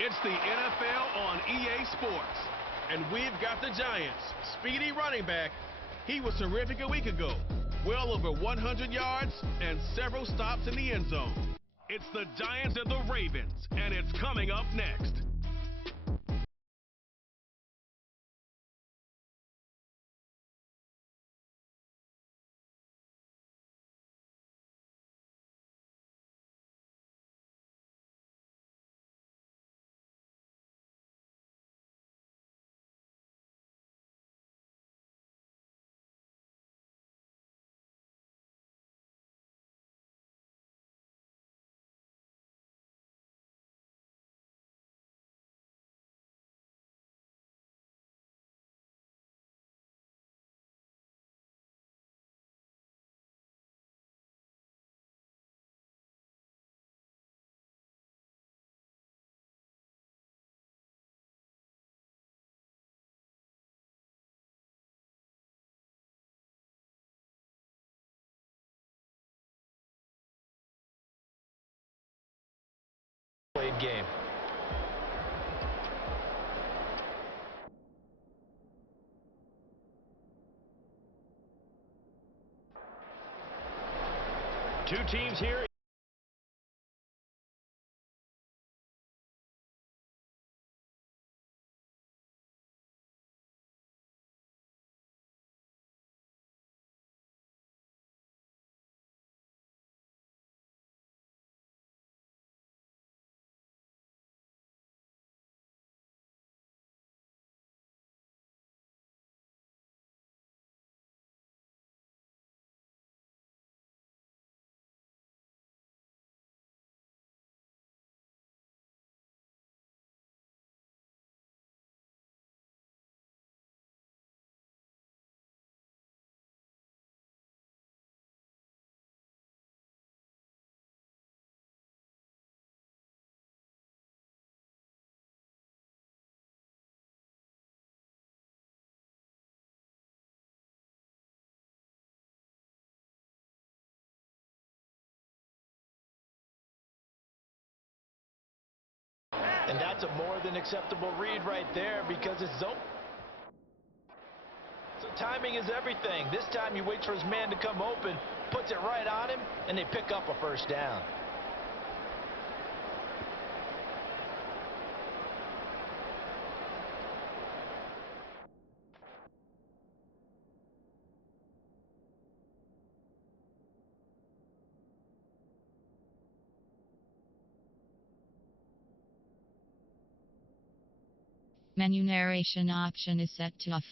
It's the NFL on EA Sports. And we've got the Giants' speedy running back. He was terrific a week ago. Well over 100 yards and several stops in the end zone. It's the Giants and the Ravens, and it's coming up next. Game. Two teams here. And that's a more than acceptable read right there because it's zone. So timing is everything. This time he waits for his man to come open, puts it right on him, and they pick up a first down. Menu narration option is set to off.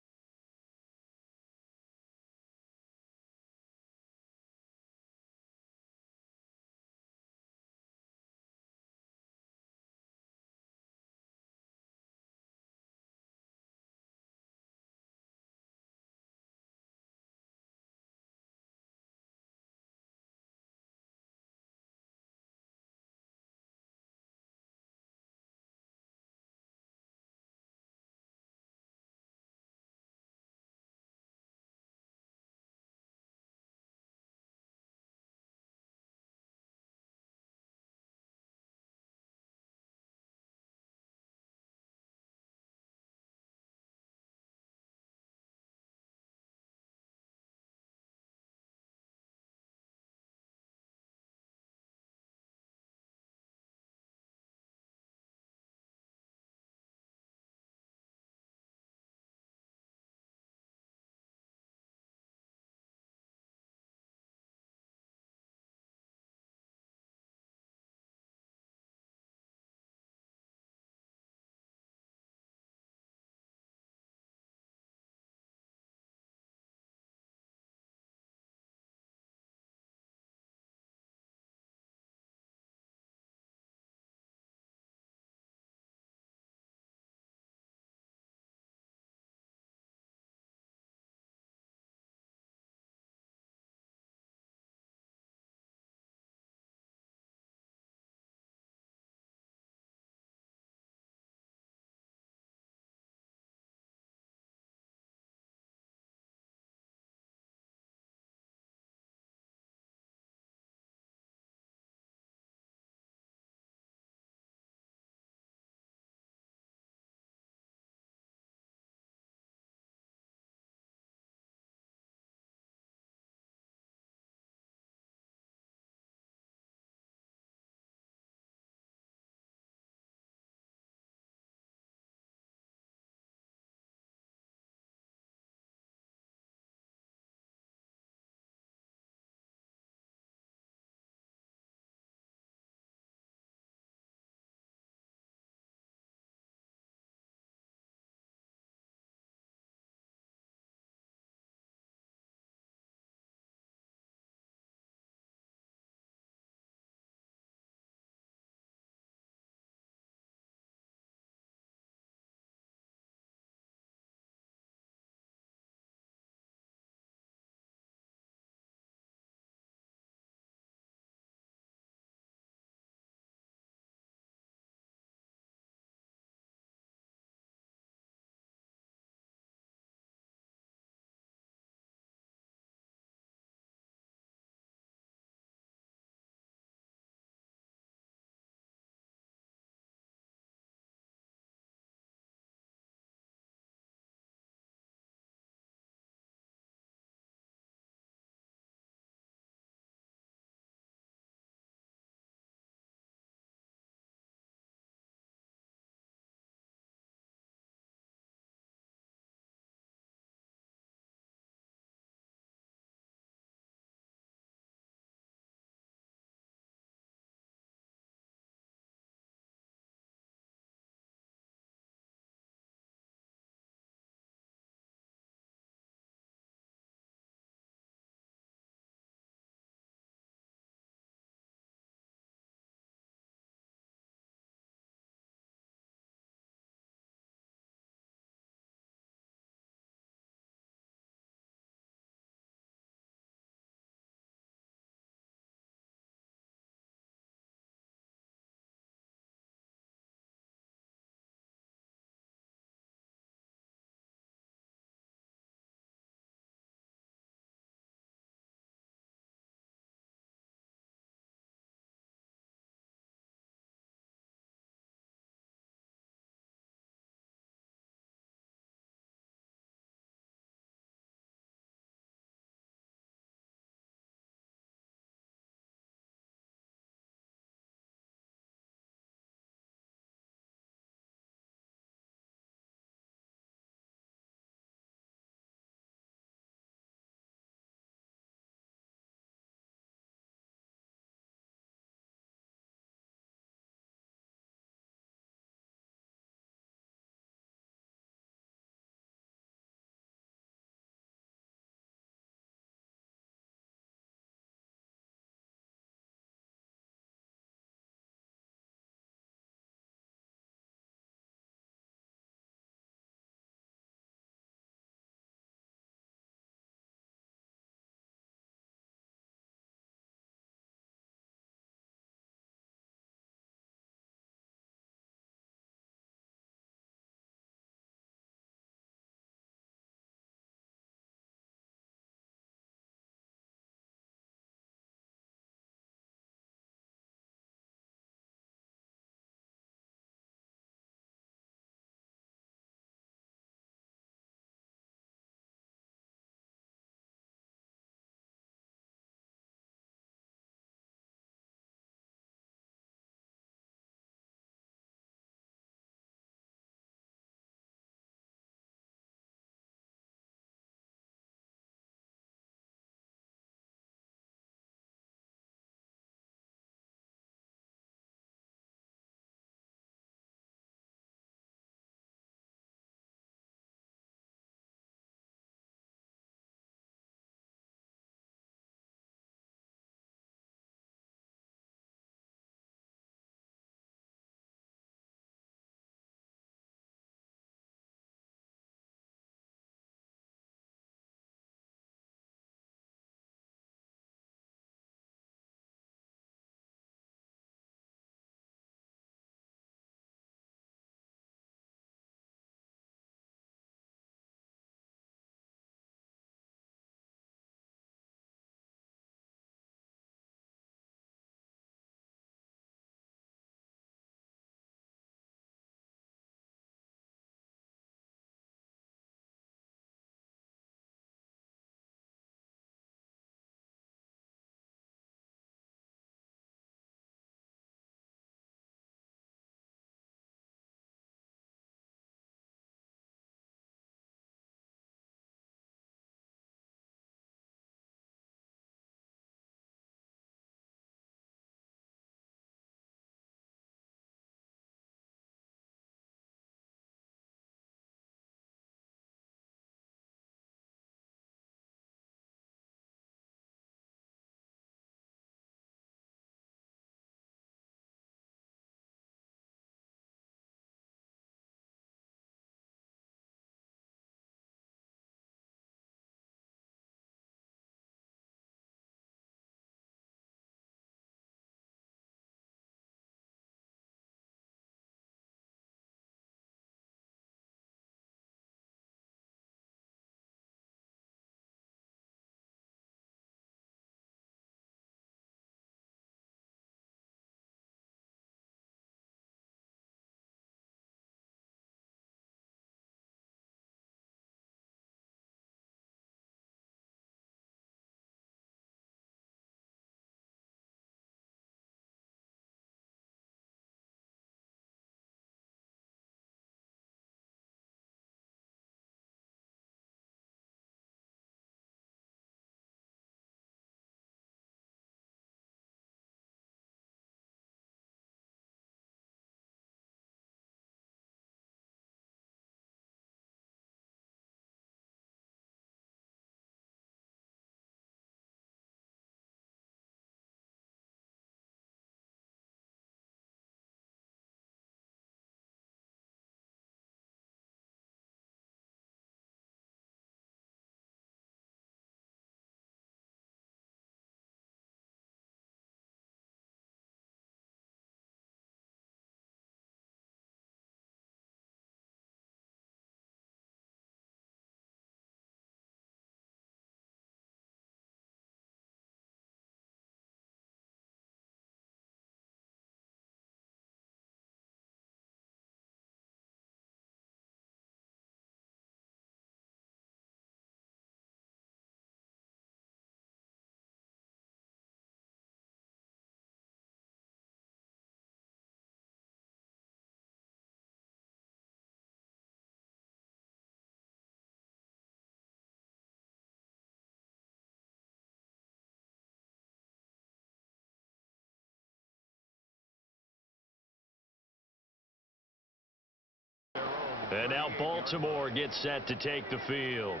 And now Baltimore gets set to take the field.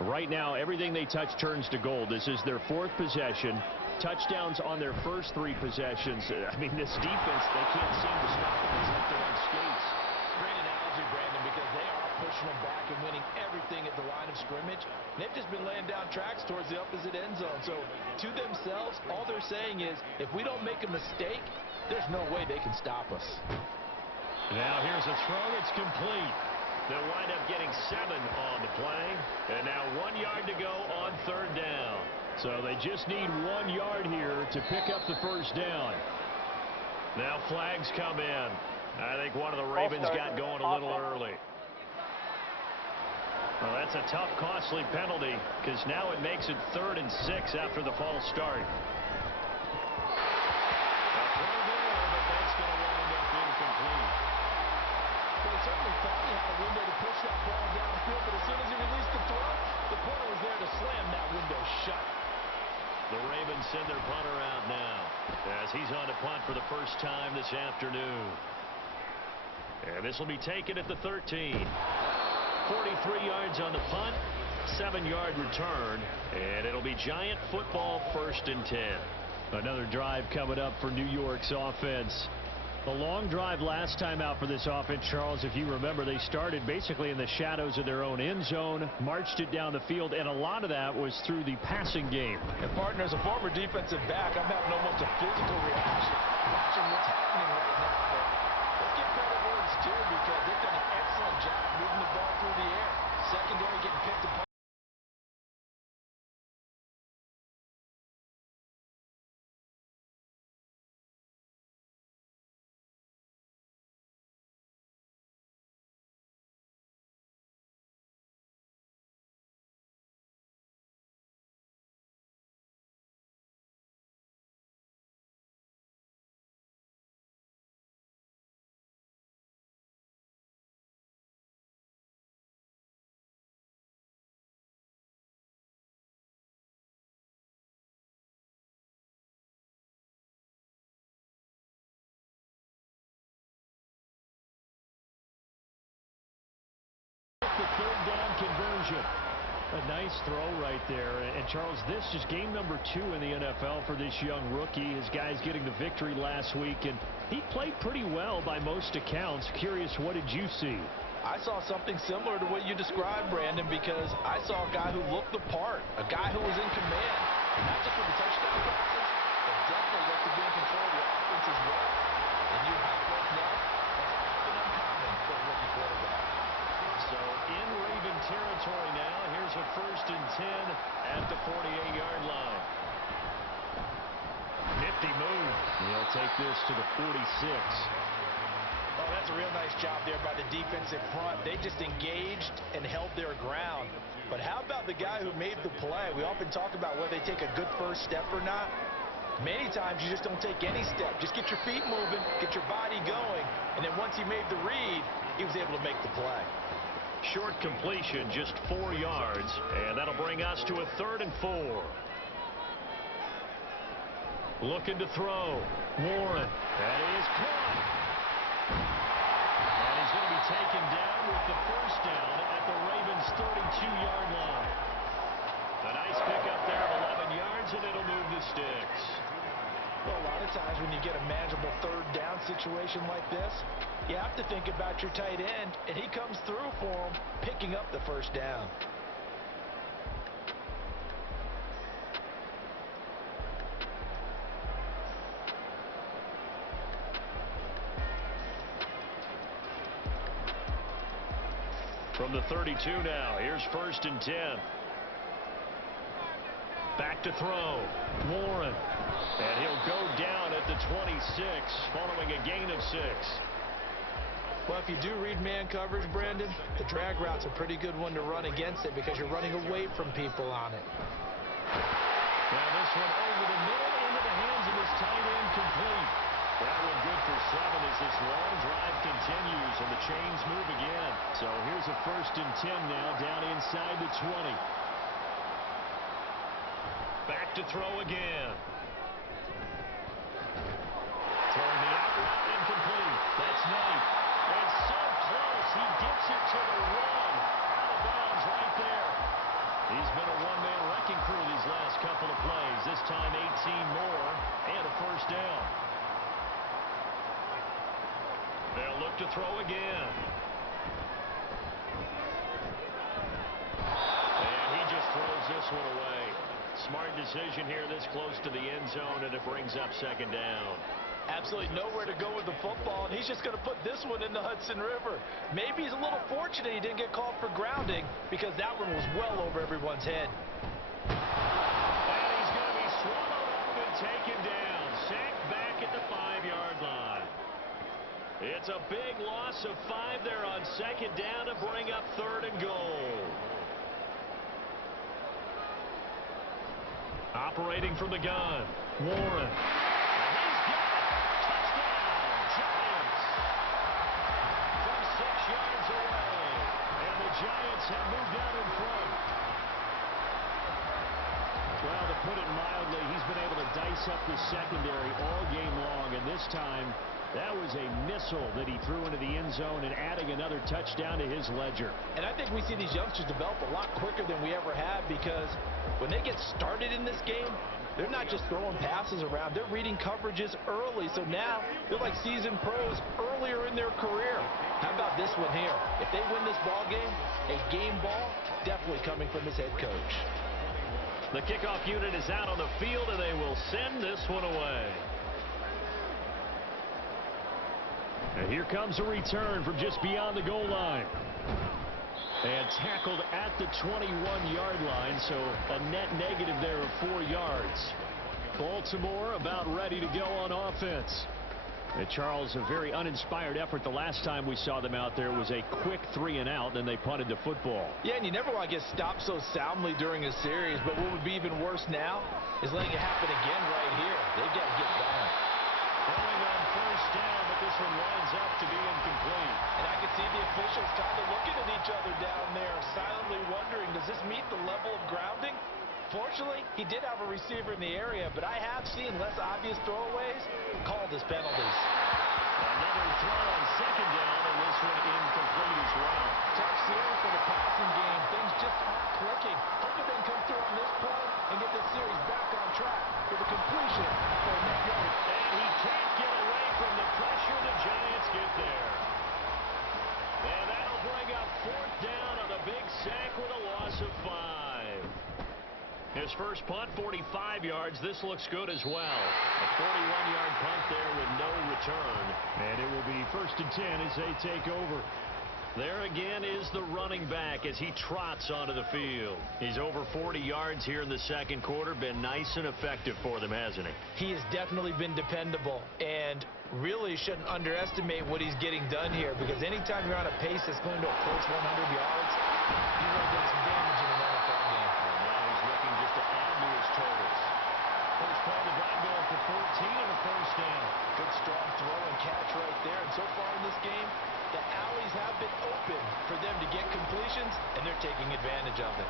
Right now, everything they touch turns to gold. This is their 4th possession. Touchdowns on their first 3 possessions. I mean, this defense, they can't seem to stop them. It's like they're on skates. Great analogy, Brandon, because they are pushing them back and winning everything at the line of scrimmage. And they've just been laying down tracks towards the opposite end zone. So to themselves, all they're saying is, if we don't make a mistake, there's no way they can stop us. Now here's a throw that's complete. They'll wind up getting 7 on the play. And now 1 yard to go on 3rd down. So they just need 1 yard here to pick up the first down. Now flags come in. I think one of the Ravens got going a little early. Well, that's a tough, costly penalty because now it makes it 3rd and 6 after the false start. A throw there, but that's going to wind up incomplete. Well, he certainly thought he had a window to push that ball downfield, but as soon as he released the throw, the corner was there to slam that window shut. The Ravens send their punter out now as he's on to punt for the first time this afternoon. And this will be taken at the 13. 43 yards on the punt, 7-yard return, and it'll be Giant football 1st and 10. Another drive coming up for New York's offense. The long drive last time out for this offense, Charles, if you remember, they started basically in the shadows of their own end zone, marched it down the field, and a lot of that was through the passing game. And partner, as a former defensive back, I'm having almost a physical reaction watching what's happening right now. But let's give credit where it's due because they've done an excellent job moving the ball through the air. Secondary getting picked apart. The 3rd down conversion. A nice throw right there. And Charles, this is game number 2 in the NFL for this young rookie. His guys getting the victory last week, and he played pretty well by most accounts. Curious, what did you see? I saw something similar to what you described, Brandon, because I saw a guy who looked the part, a guy who was in command, not just with the touchdown passes, but definitely looked to be in control of the offense as well. And you have both know that's often uncommon for a rookie quarterback. So in Raven territory now. Here's a 1st and 10 at the 48-yard line. Nifty move. He'll take this to the 46. Oh, that's a real nice job there by the defensive front. They just engaged and held their ground. But how about the guy who made the play? We often talk about whether they take a good first step or not. Many times you just don't take any step. Just get your feet moving, get your body going, and then once he made the read, he was able to make the play. Short completion, just 4 yards, and that'll bring us to a 3rd and 4. Looking to throw. Warren. That is caught. And he's going to be taken down with the first down at the Ravens' 32-yard line. A nice pickup there of 11 yards, and it'll move the sticks. Well, a lot of times when you get a manageable 3rd down situation like this, you have to think about your tight end, and he comes through for him, picking up the first down. From the 32 now, here's 1st and 10. Back to throw. Warren. And he'll go down at the 26 following a gain of 6. Well, if you do read man coverage, Brandon, the drag route's a pretty good one to run against it because you're running away from people on it. Now this one over the middle into the hands of his tight end, complete. That one good for 7 as this long drive continues and the chains move again. So here's a 1st and 10 now down inside the 20. Back to throw again. Throwing the out route, incomplete. That's Knight. And so close. He gets it to throw again. And he just throws this one away. Smart decision here this close to the end zone, and it brings up second down. Absolutely nowhere to go with the football, and he's just going to put this one in the Hudson River. Maybe he's a little fortunate he didn't get called for grounding, because that one was well over everyone's head. And he's going to be swallowed up and taken down. Sacked back at the 5-yard line. It's a big loss of 5 there on second down to bring up 3rd and goal. Operating from the gun, Warren. And he's got it. Touchdown, Giants. From 6 yards away. And the Giants have moved out in front. Well, to put it mildly, he's been able to dice up the secondary all game long. And this time, that was a missile that he threw into the end zone and adding another touchdown to his ledger. And I think we see these youngsters develop a lot quicker than we ever have, because when they get started in this game, they're not just throwing passes around. They're reading coverages early. So now they're like seasoned pros earlier in their career. How about this one here? If they win this ball game, a game ball definitely coming from his head coach. The kickoff unit is out on the field, and they will send this one away. And here comes a return from just beyond the goal line. And tackled at the 21-yard line, so a net negative there of 4 yards. Baltimore about ready to go on offense. And Charles, a very uninspired effort the last time we saw them out there. It was a quick 3 and out, and they punted the football. Yeah, and you never want to get stopped so soundly during a series, but what would be even worse now is letting it happen again right here. They've got to get going. Throwing on first down, but this one winds up to be incomplete. And I can see the officials kind of looking at each other down there, silently wondering, does this meet the level of grounding? Fortunately, he did have a receiver in the area, but I have seen less obvious throwaways called as penalties. Another throw on second down, and this one incomplete as well. Tough series for the passing game. Things just aren't clicking. Hoping they can come through on this play and get this series back on track with a completion for a net yardage. And he can't get away from the pressure. The Giants get there. And that'll bring up 4th down on a big sack with a loss of 5. His first punt, 45 yards. This looks good as well. A 41-yard punt there with no return. And it will be 1st and 10 as they take over. There again is the running back as he trots onto the field. He's over 40 yards here in the second quarter. Been nice and effective for them, hasn't he? He has definitely been dependable, and really shouldn't underestimate what he's getting done here, because anytime you're on a pace that's going to approach 100 yards, you're going to get some damage in an NFL game. And now he's looking just to add to his totals. First play of the drive going for 14 and a first down. Good strong throw and catch right there, and so far in this game, the alleys have been open for them to get completions, and they're taking advantage of it.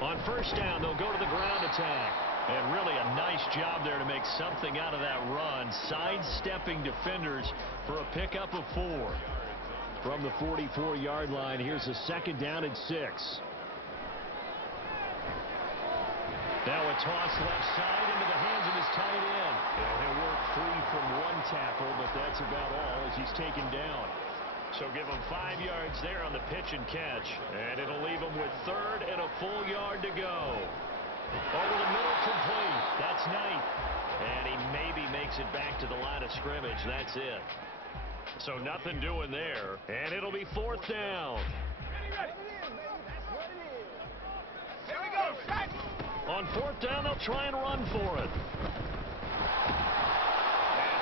On first down, they'll go to the ground attack. And really a nice job there to make something out of that run. Sidestepping defenders for a pickup of 4. From the 44-yard line, here's a 2nd down and 6. Now a toss left side into the hands of his tight end. And he'll work free from 1 tackle, but that's about all as he's taken down. So give him 5 yards there on the pitch and catch. And it'll leave him with 3rd and a full yard to go. Over the middle, complete. That's Knight. And he maybe makes it back to the line of scrimmage. That's it. So nothing doing there. And it'll be 4th down. Here we go. On 4th down, they'll try and run for it. And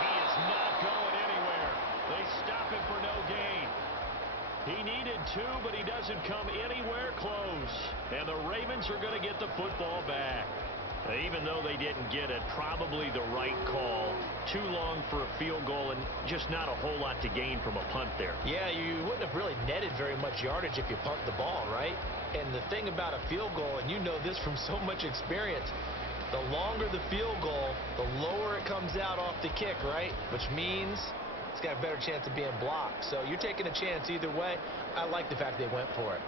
he is not going anywhere. They stop him for no gain. He needed 2, but he doesn't come anywhere close. And the Ravens are going to get the football back. Even though they didn't get it, probably the right call. Too long for a field goal and just not a whole lot to gain from a punt there. Yeah, you wouldn't have really netted very much yardage if you punt the ball, right? And the thing about a field goal, and you know this from so much experience, the longer the field goal, the lower it comes comes out off the kick, right? Which means it's got a better chance of being blocked. So you're taking a chance either way. I like the fact they went for it.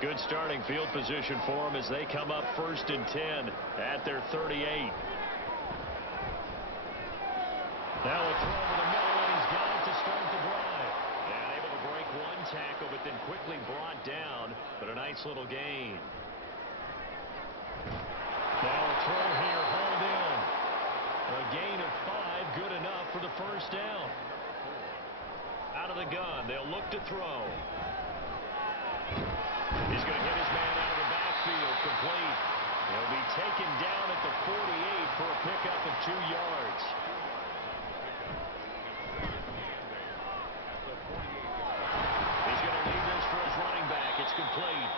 Good starting field position for them as they come up 1st and 10 at their 38. Now a throw over the middle, and he's got it to start the drive. And able to break one tackle, but then quickly brought down. But a nice little gain. Now a throw here, hauled in. A gain of 5, good enough for the first down. Out of the gun, they'll look to throw. He's going to hit his man out of the backfield, complete. He'll be taken down at the 48 for a pickup of 2 yards. He's going to leave this for his running back. It's complete.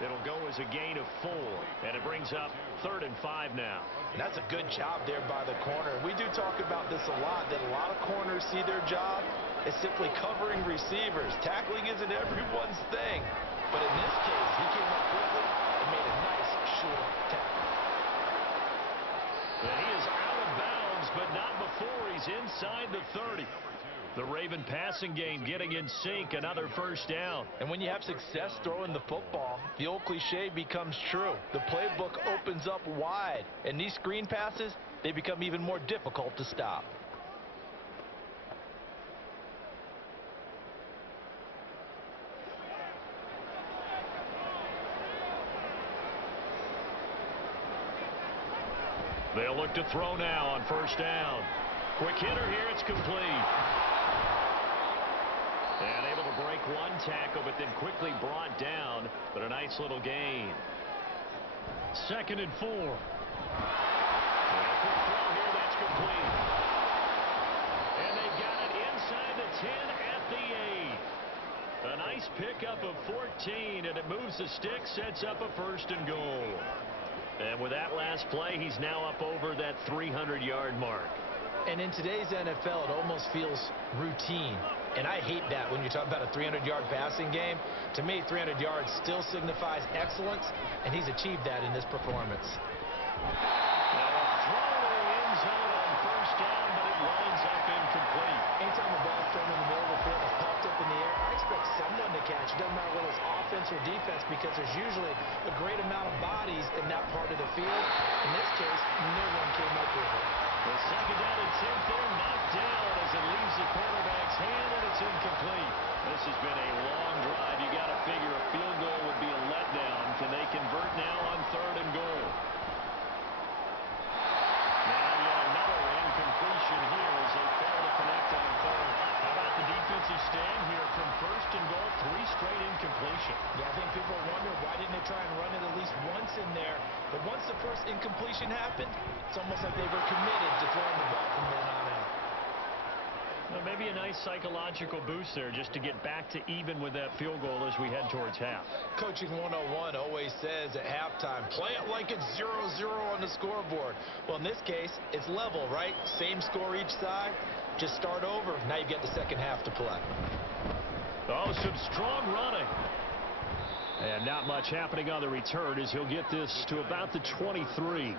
It'll go as a gain of 4, and it brings up 3rd and 5 now. And that's a good job there by the corner. We do talk about this a lot, that a lot of corners see their job as simply covering receivers. Tackling isn't everyone's thing. But in this case, he came up quickly and made a nice short tackle. And he is out of bounds, but not before he's inside the 30. The Raven passing game getting in sync, another first down. And when you have success throwing the football, the old cliche becomes true. The playbook opens up wide, and these screen passes, they become even more difficult to stop. They'll look to throw now on first down. Quick hitter here, it's complete. And able to break one tackle, but then quickly brought down. But a nice little gain. 2nd and 4. And a quick throw here, that's complete. And they got it inside the 10 at the 8. A nice pickup of 14, and it moves the stick, sets up a 1st and goal. And with that last play, he's now up over that 300-yard mark. And in today's NFL, it almost feels routine. And I hate that when you talk about a 300-yard passing game. To me, 300 yards still signifies excellence, and he's achieved that in this performance. Now a throw to the end zone on first down, but it winds up incomplete. Anytime the ball is thrown in the middle of the field and popped up in the air, I expect someone to catch. It doesn't matter whether it's offense or defense, because there's usually a great amount of bodies in that part of the field. In this case, no one came up with it. The 2nd down and 10 there, knocked down as it leaves the quarterback's hand, and it's incomplete. This has been a long drive. You got to figure a field goal would be a letdown. Can they convert now on 3rd and goal? Now yet another incompletion here as they fail to connect on 3rd. How about the defensive stand here from 1st and goal? 3 straight incompletion. Yeah, I think people are wondering why didn't they try and run it at least once in there. But once the first incompletion happened, it's almost like they were committed to throwing the ball from then on out. Well, maybe a nice psychological boost there just to get back to even with that field goal as we head towards half. Coaching 101 always says at halftime, play it like it's 0-0 on the scoreboard. Well, in this case, it's level, right? Same score each side. Just start over. Now you've got the second half to play. Oh, some strong running. And not much happening on the return as he'll get this to about the 23.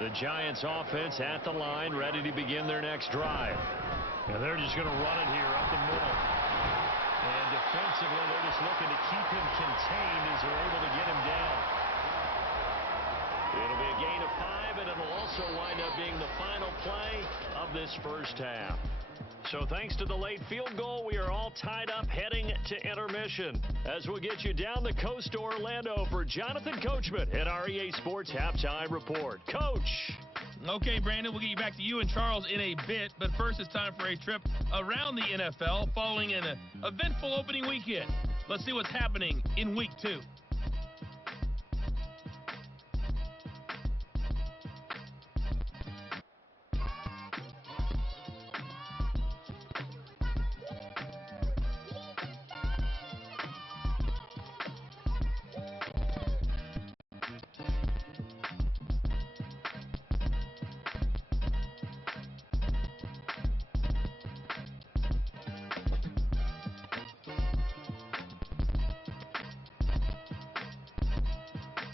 The Giants offense at the line, ready to begin their next drive. And they're just going to run it here up the middle. And defensively, they're just looking to keep him contained as they're able to get him down. It'll be a gain of 5, and it'll also wind up being the final play of this first half. So thanks to the late field goal, we are all tied up heading to intermission. As we'll get you down the coast to Orlando for Jonathan Coachman at our EA Sports Halftime Report. Coach! Okay, Brandon, we'll get you back to you and Charles in a bit, but first it's time for a trip around the NFL following an eventful opening weekend. Let's see what's happening in Week 2.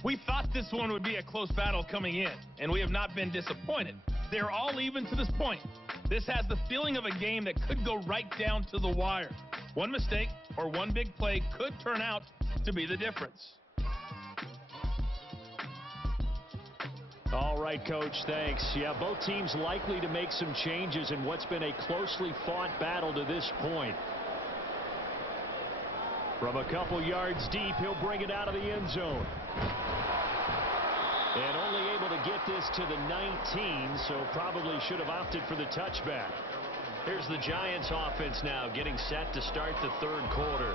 We thought this one would be a close battle coming in, and we have not been disappointed. They're all even to this point. This has the feeling of a game that could go right down to the wire. One mistake or one big play could turn out to be the difference. All right, Coach, thanks. Yeah, both teams likely to make some changes in what's been a closely fought battle to this point. From a couple yards deep, he'll bring it out of the end zone. And only able to get this to the 19, so probably should have opted for the touchback. Here's the Giants offense now getting set to start the third quarter.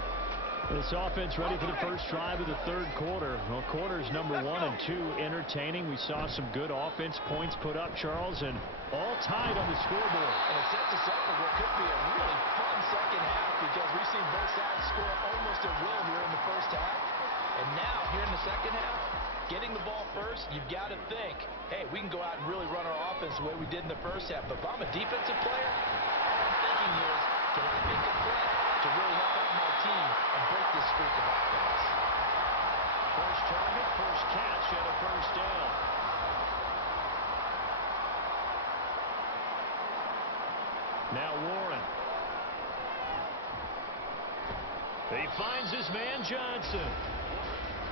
This offense ready for the first drive of the third quarter. Well, quarters number 1 and 2 entertaining. We saw some good offense points put up, Charles, and all tied on the scoreboard. And it sets us up for what could be a really fun second half because we've seen both sides score almost at will here in the first half. And now, here in the second half, getting the ball first, you've got to think, hey, we can go out and really run our offense the way we did in the first half. But if I'm a defensive player, all I'm thinking is, can I make a play to really help out my team and break this streak of offense? First target, first catch, and a first down. Now Warren. He finds his man Johnson.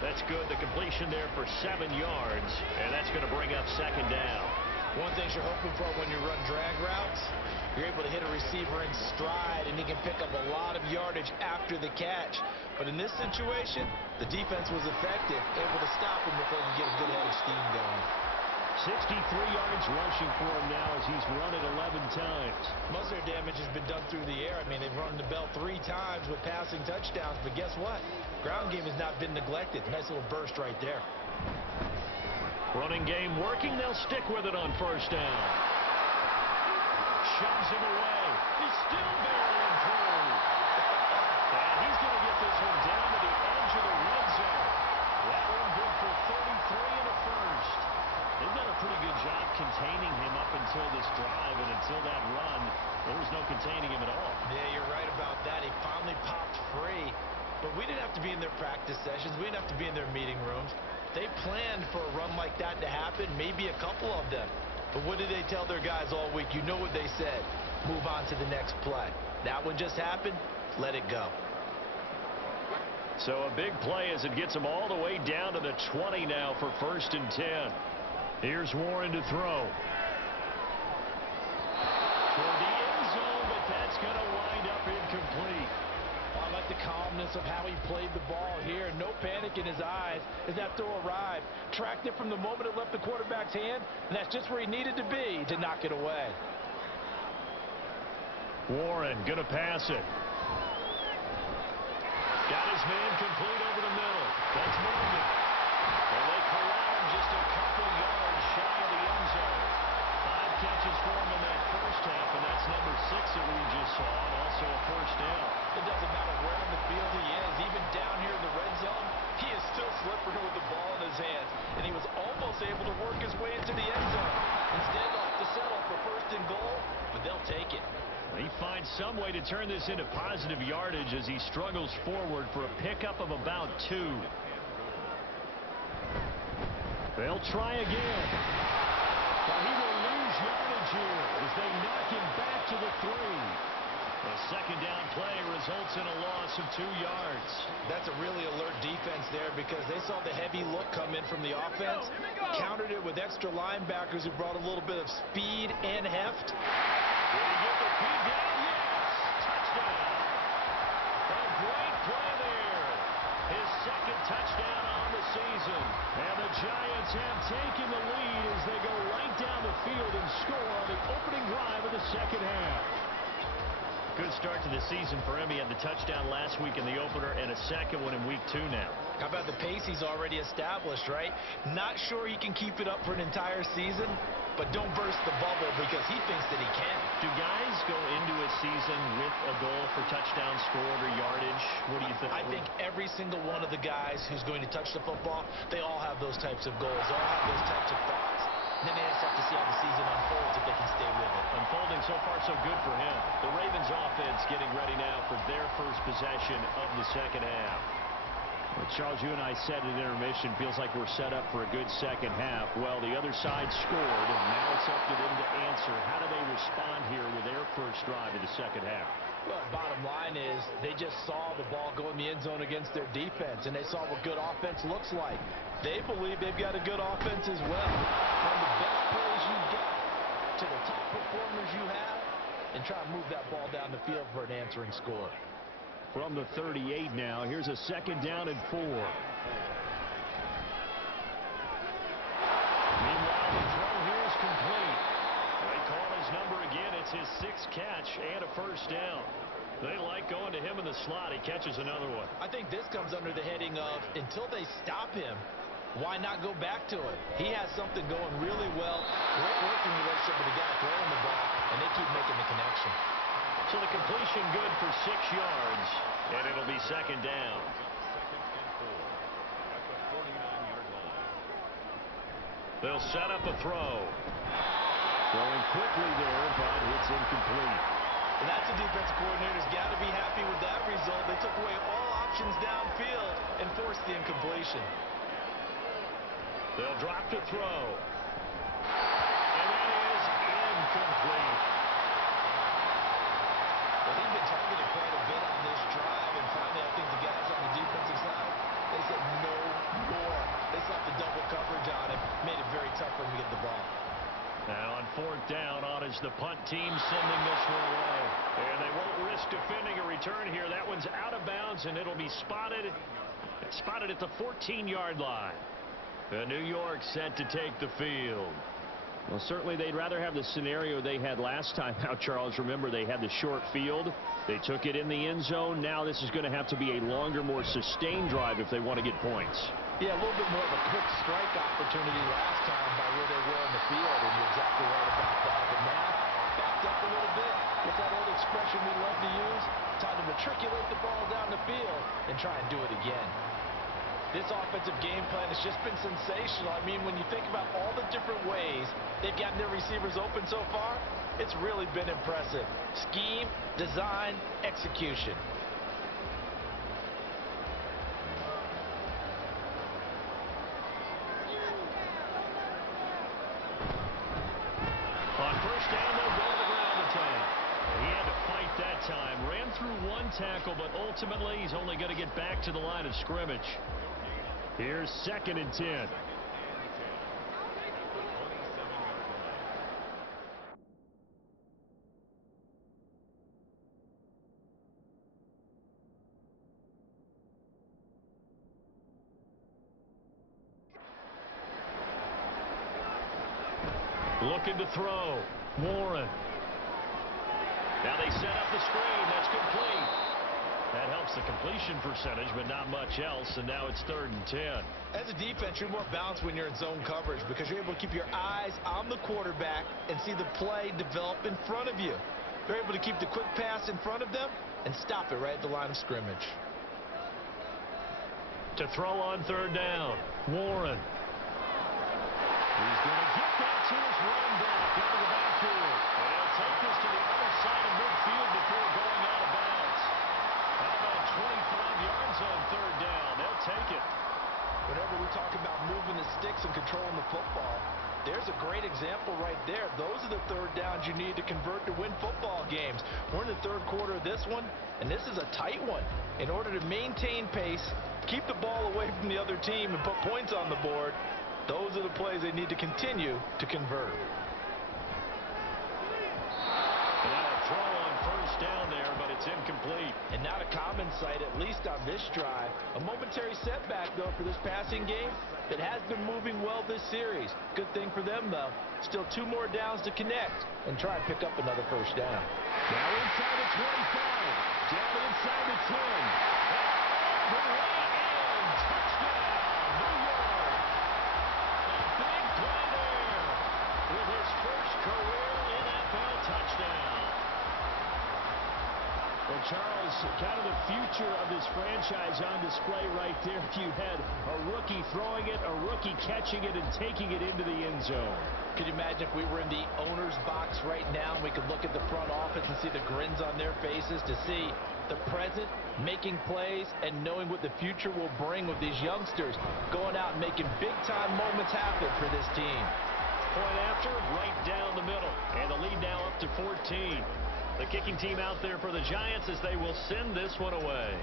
That's good. The completion there for 7 yards, and that's going to bring up second down. One thing you're hoping for when you run drag routes, you're able to hit a receiver in stride, and he can pick up a lot of yardage after the catch. But in this situation, the defense was effective, able to stop him before he could get a good head of steam going. 63 yards rushing for him now as he's run it 11 times. Most of their damage has been done through the air. I mean, they've run the bell 3 times with passing touchdowns, but guess what? Ground game has not been neglected. Nice little burst right there. Running game working. They'll stick with it on first down. Shoves him away. He's still barreling through. And he's going to get this one down to the edge of the red zone. That one good for 33 and a first. They've done a pretty good job containing him up until this drive, and until that run, there was no containing him at all. Yeah, you're right about that. He finally popped free. But we didn't have to be in their practice sessions. We didn't have to be in their meeting rooms. They planned for a run like that to happen, maybe a couple of them. But what did they tell their guys all week? You know what they said. Move on to the next play. That one just happened. Let it go. So a big play as it gets them all the way down to the 20 now for 1st and 10. Here's Warren to throw. Toward the end zone, but that's going to wind up incomplete. I like the calmness of how he played the ball here. No panic in his eyes as that throw arrived. Tracked it from the moment it left the quarterback's hand, and that's just where he needed to be to knock it away. Warren going to pass it. Got his man complete over the middle. That's Morgan. And they corral him just a couple yards shy of the end zone. 5 catches for him in that first half, and that's number 6 that we just saw, and also a first down. It doesn't matter where on the field he is. Even down here in the red zone, he is still slippery with the ball in his hands, and he was almost able to work his way into the end zone. Instead, off to settle for 1st and goal, but they'll take it. He finds some way to turn this into positive yardage as he struggles forward for a pickup of about 2. They'll try again. But he will lose yardage here as they knock him back to the 3. A second down play results in a loss of 2 yards. That's a really alert defense there because they saw the heavy look come in from the offense, countered it with extra linebackers who brought a little bit of speed and heft. Did he get the feed down? Yes! Touchdown! A great play there. His 2nd touchdown on the season. And the Giants have taken the lead as they go right down the field and score on the opening drive of the second half. Good start to the season for him. He had the touchdown last week in the opener and a second one in week 2 now. How about the pace he's already established, right? Not sure he can keep it up for an entire season, but don't burst the bubble because he thinks that he can. Do guys go into a season with a goal for touchdown scored or yardage? What do you think? I think every single one of the guys who's going to touch the football, they all have those types of goals. They all have those types of thoughts. Then they just have to see how the season unfolds if they can stay with it. Unfolding so far so good for him. The Ravens offense getting ready now for their first possession of the second half. Well, Charles, you and I said at intermission, feels like we're set up for a good second half. Well, the other side scored, and now it's up to them to answer. How do they respond here with their first drive of the second half? Well, bottom line is they just saw the ball go in the end zone against their defense, and they saw what good offense looks like. They believe they've got a good offense as well. From the best players you've got to the top performers you have, and try and move that ball down the field for an answering score. From the 38 now, here's a second down and 4. Meanwhile, the throw here is complete. They call his number again. It's his 6th catch and a first down. They like going to him in the slot. He catches another one. I think this comes under the heading of, until they stop him, why not go back to it? He has something going really well. Great working relationship with the guy throwing the ball, and they keep making the connection. So the completion good for 6 yards, and it'll be second down. Second and 4 at the 49-yard line. They'll set up a throw. Throwing quickly there, but it's incomplete. And that's a defensive coordinator's got to be happy with that result. They took away all options downfield and forced the incompletion. They'll drop to throw. And that is incomplete. Well, he'd been targeted quite a bit on this drive, and finally I think the guys on the defensive side, they said no more. They slapped the double coverage on him, made it very tough for him to get the ball. And on 4th down, on is the punt team sending this one away. And they won't risk defending a return here. That one's out of bounds, and it'll be spotted at the 14-yard line. New York set to take the field. Well, certainly they'd rather have the scenario they had last time out, Charles. Remember, they had the short field. They took it in the end zone. Now this is going to have to be a longer, more sustained drive if they want to get points. Yeah, a little bit more of a quick strike opportunity last time by where they were in the field, and you're exactly right about that. But now, backed up a little bit with that old expression we love to use, time to matriculate the ball down the field and try and do it again. This offensive game plan has just been sensational. I mean, when you think about all the different ways they've gotten their receivers open so far, it's really been impressive. Scheme, design, execution. On first down, they'll go to the ground attack. He had to fight that time. Ran through one tackle, but ultimately he's only going to get back to the line of scrimmage. Here's 2nd and 10. Looking to throw. Warren. Now they set up the screen. That's complete. That helps the completion percentage, but not much else, and now it's 3rd and 10. As a defense, you're more balanced when you're in zone coverage because you're able to keep your eyes on the quarterback and see the play develop in front of you. They're able to keep the quick pass in front of them and stop it right at the line of scrimmage. To throw on 3rd down, Warren. He's going to get that to his running back out of the backfield. And he'll take this to the other side of midfield before going out of bounds. How about 25 yards on 3rd down? They'll take it. Whenever we talk about moving the sticks and controlling the football, there's a great example right there. Those are the 3rd downs you need to convert to win football games. We're in the 3rd quarter of this one, and this is a tight one. In order to maintain pace, keep the ball away from the other team, and put points on the board, those are the plays they need to continue to convert. Now a throw on first down there, but it's incomplete. And not a common sight, at least on this drive. A momentary setback, though, for this passing game that has been moving well this series. Good thing for them, though. Still 2 more downs to connect and try and pick up another first down. Now inside the 25, down inside the 10. All the way in. Touchdown, New York. A big play there with his first career NFL touchdown. Well, Charles, kind of the future of this franchise on display right there. You had a rookie throwing it, a rookie catching it, and taking it into the end zone. Could you imagine if we were in the owner's box right now and we could look at the front office and see the grins on their faces, to see the present making plays and knowing what the future will bring with these youngsters going out and making big-time moments happen for this team. Point after, right down the middle. And the lead now up to 14. The kicking team out there for the Giants as they will send this one away.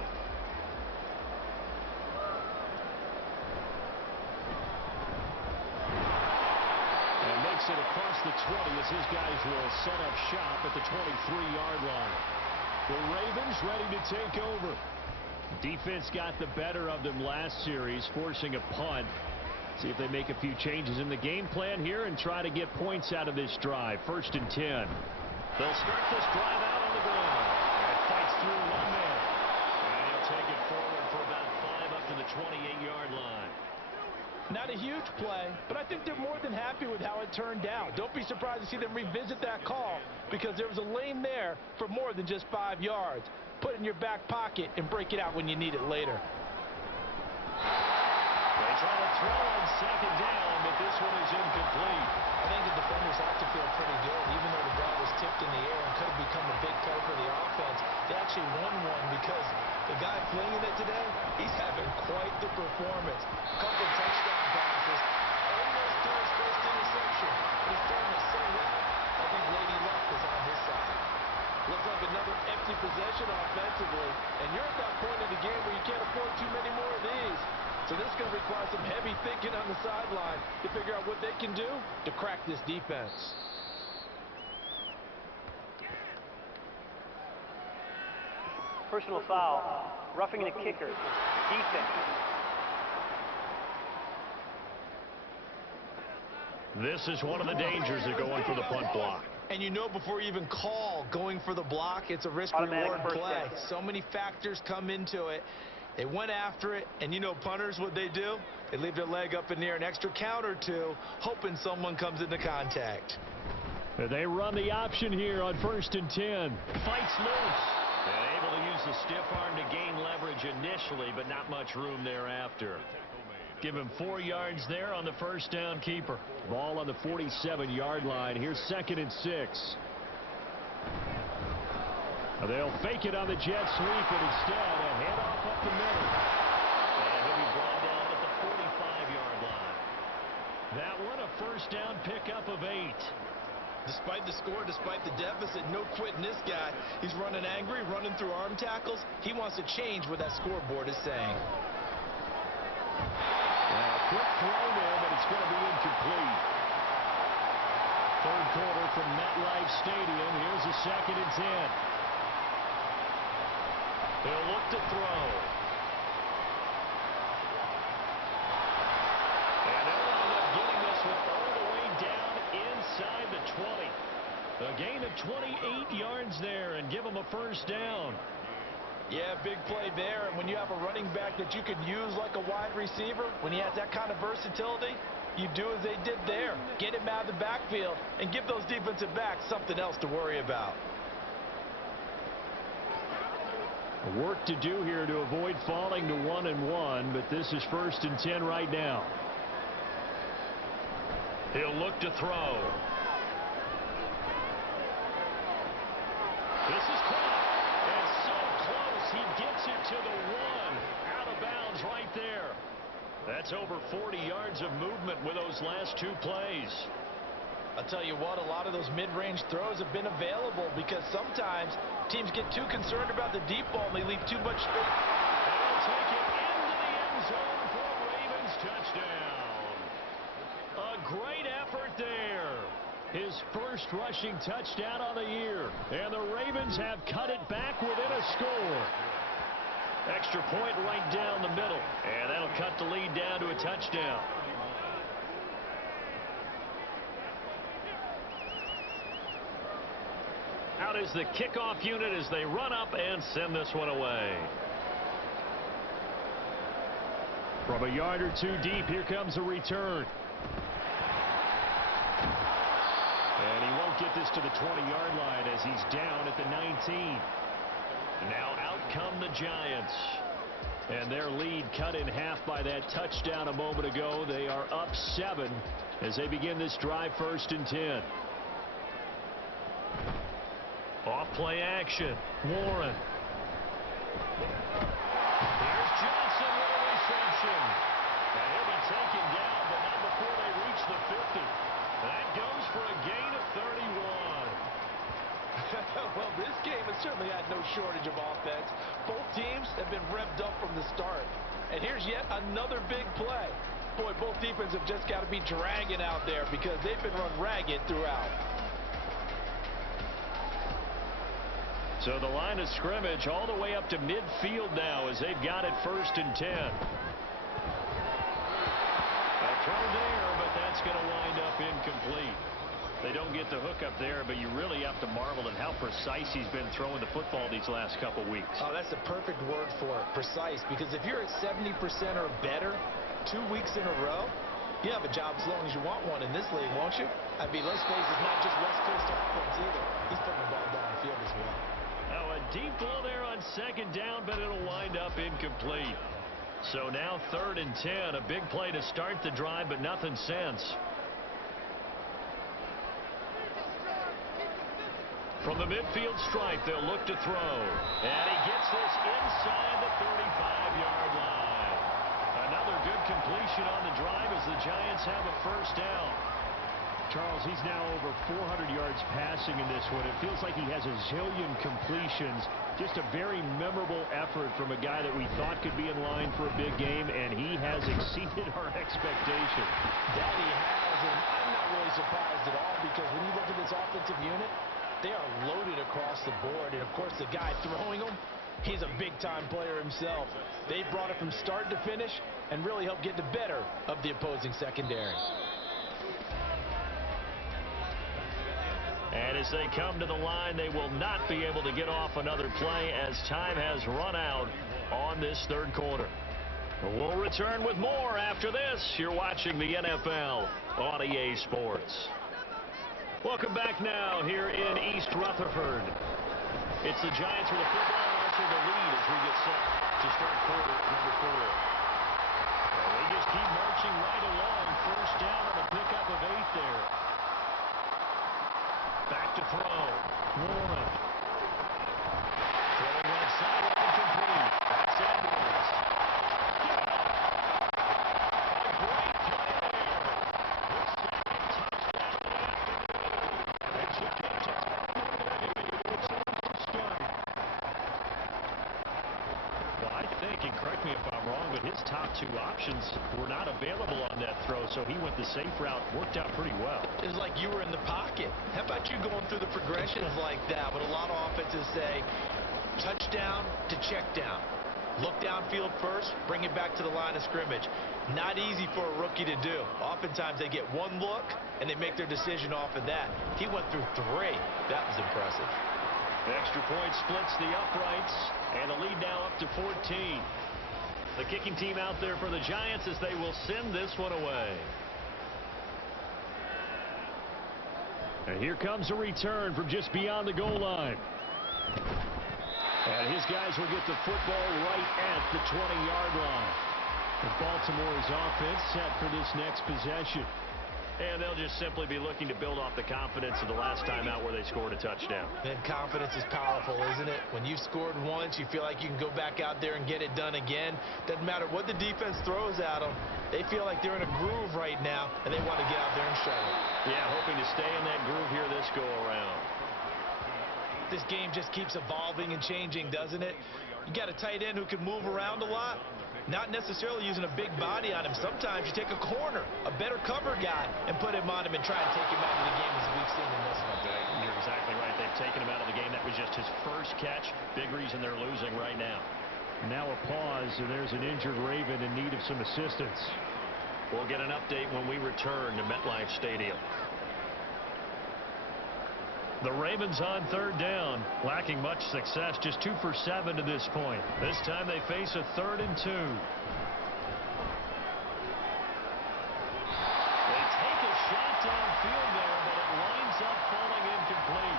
It across the 20 as his guys will set up shop at the 23-yard line. The Ravens ready to take over. Defense got the better of them last series, forcing a punt. See if they make a few changes in the game plan here and try to get points out of this drive. 1st and 10. They'll start this drive out on the ground. And fights through one man. And he'll take it forward for about 5 up to the 28-yard line. Not a huge play, but I think they're more than happy with how it turned out. Don't be surprised to see them revisit that call because there was a lane there for more than just 5 yards. Put it in your back pocket and break it out when you need it later. They try to throw on 2nd down, but this one is incomplete. I think the defenders have to feel pretty good, even though the ball was tipped in the air and could have become a big play for the offense. They actually won one because the guy flinging it today, he's having quite the performance. Couple touchdown passes, almost threw his first interception, but he's throwing it so well, I think Lady Luck is on his side. Looks like another empty possession offensively, and you're at that point in the game where you can't afford too many more of these. So this is going to require some heavy thinking on the sideline to figure out what they can do to crack this defense. Personal foul, roughing the kicker, defense. This is one of the dangers of going for the punt block. And you know before you even call going for the block, it's a risk-reward play. So many factors come into it. They went after it, and you know punters, what they do? They leave their leg up in the air an extra count or two, hoping someone comes into contact. They run the option here on 1st and 10. Fights loose. And able to use the stiff arm to gain leverage initially, but not much room thereafter. Give him 4 yards there on the 1st down keeper. Ball on the 47-yard line. Here's 2nd and 6. They'll fake it on the jet sweep, and instead a handoff up the middle. And he'll be brought down at the 45-yard line. That one a 1st down pickup of 8. Despite the score, despite the deficit, no quitting this guy. He's running angry, running through arm tackles. He wants to change what that scoreboard is saying. Now a quick throw there, but it's going to be incomplete. 3rd quarter from MetLife Stadium. Here's a 2nd and 10. He'll look to throw. And they'll wind up getting this one all the way down inside the 20. A gain of 28 yards there and give them a 1st down. Yeah, big play there. And when you have a running back that you can use like a wide receiver, when he has that kind of versatility, you do as they did there. Get him out of the backfield and give those defensive backs something else to worry about. Work to do here to avoid falling to 1-1, but this is 1st and 10 right now. He'll look to throw. This is caught, and so close, he gets it to the 1. Out of bounds right there. That's over 40 yards of movement with those last 2 plays. I'll tell you what, a lot of those mid-range throws have been available because sometimes teams get too concerned about the deep ball and they leave too much space. They'll take it into the end zone for a Ravens touchdown. A great effort there. His 1st rushing touchdown on the year. And the Ravens have cut it back within a score. Extra point right down the middle. And that'll cut the lead down to a touchdown. Out is the kickoff unit as they run up and send this one away. From a yard or 2 deep, here comes a return. And he won't get this to the 20-yard line as he's down at the 19. Now out come the Giants. And their lead cut in half by that touchdown a moment ago. They are up 7 as they begin this drive, 1st and 10. Off play action. Warren. Here's Johnson with a reception. And he'll be taken down, but not before they reach the 50. That goes for a gain of 31. Well, this game has certainly had no shortage of offense. Both teams have been revved up from the start. And here's yet another big play. Boy, both defenses have just got to be dragging out there because they've been run ragged throughout. So the line of scrimmage all the way up to midfield now as they've got it 1st and 10. A throw there, but that's going to wind up incomplete. They don't get the hook up there, but you really have to marvel at how precise he's been throwing the football these last couple weeks. Oh, that's the perfect word for it, precise, because if you're at 70% or better 2 weeks in a row, you have a job as long as you want one in this league, won't you? I mean, let's face it, it's not just West Coast offense either. He's putting the ball downfield as well. Now a deep ball there on 2nd down, but it'll wind up incomplete. So now 3rd and 10, a big play to start the drive, but nothing since. From the midfield stripe, they'll look to throw. And he gets this inside the 35-yard line. Another good completion on the drive as the Giants have a 1st down. Charles, he's now over 400 yards passing in this one. It feels like he has a zillion completions. Just a very memorable effort from a guy that we thought could be in line for a big game, and he has exceeded our expectation. That he has, and I'm not really surprised at all because when you look at this offensive unit, they are loaded across the board. And, of course, the guy throwing them, he's a big-time player himself. They brought it from start to finish and really helped get the better of the opposing secondary. And as they come to the line, they will not be able to get off another play as time has run out on this 3rd quarter. We'll return with more after this. You're watching the NFL on EA Sports. Welcome back now here in East Rutherford. It's the Giants with a football and also the lead as we get set to start quarter number 4. And they just keep marching right along. 1st down on the pickup of 8 there. Back to throw. Warren. Throwing right side, incomplete. That's Edwards. A great play there. His 2nd touchdown of the afternoon. That should get just it's a start. Well, I think, and correct me if I'm wrong, but his top 2 options were not available on that throw, so he went the safe route. Worked out pretty well. It was like you were in the pocket. How about you going through the progressions like that? But a lot of offenses say touchdown to check down. Look downfield first, bring it back to the line of scrimmage. Not easy for a rookie to do. Oftentimes they get one look and they make their decision off of that. He went through 3. That was impressive. Extra point splits the uprights, and the lead now up to 14. The kicking team out there for the Giants as they will send this one away. And here comes a return from just beyond the goal line. And his guys will get the football right at the 20-yard line. And Baltimore's offense set for this next possession. And they'll just simply be looking to build off the confidence of the last time out where they scored a touchdown. And confidence is powerful, isn't it? When you've scored once, you feel like you can go back out there and get it done again. Doesn't matter what the defense throws at them. They feel like they're in a groove right now, and they want to get out there and show it. Yeah, hoping to stay in that groove here this go-around. This game just keeps evolving and changing, doesn't it? You got a tight end who can move around a lot. Not necessarily using a big body on him. Sometimes you take a corner, a better cover guy, and put him on him and try and take him out of the game as we've seen in this one. You're exactly right. They've taken him out of the game. That was just his 1st catch. Big reason they're losing right now. Now a pause, and there's an injured Raven in need of some assistance. We'll get an update when we return to MetLife Stadium. The Ravens on 3rd down, lacking much success, just 2 for 7 to this point. This time they face a 3rd and 2. They take a shot downfield there, but it winds up falling incomplete.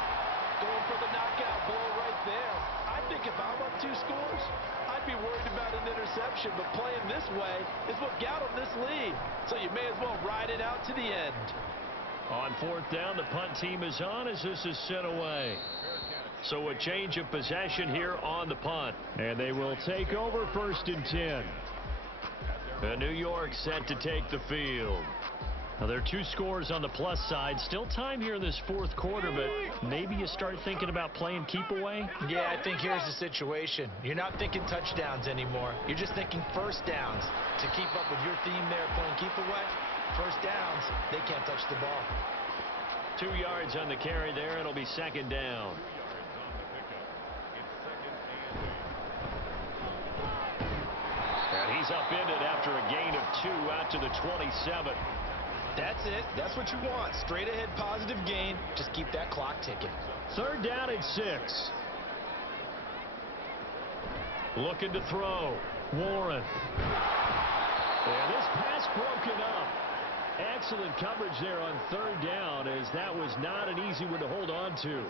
Going for the knockout blow right there. I think think if I'm up 2 scores, I'd be worried about an interception, but playing this way is what got them this lead. So you may as well ride it out to the end. On 4th down, the punt team is on as this is sent away. So a change of possession here on the punt. And they will take over 1st and 10. New York set to take the field. Now, there are 2 scores on the plus side. Still time here in this 4th quarter, but maybe you start thinking about playing keep away? Yeah, I think here's the situation. You're not thinking touchdowns anymore. You're just thinking first downs. To keep up with your theme there, playing keep away, first downs, they can't touch the ball. 2 yards on the carry there. It'll be 2nd down. And he's upended after a gain of 2 out to the 27. That's it. That's what you want. Straight ahead positive gain. Just keep that clock ticking. 3rd down and 6. Looking to throw. Warren. And this pass broken up. Excellent coverage there on 3rd down, as that was not an easy one to hold on to.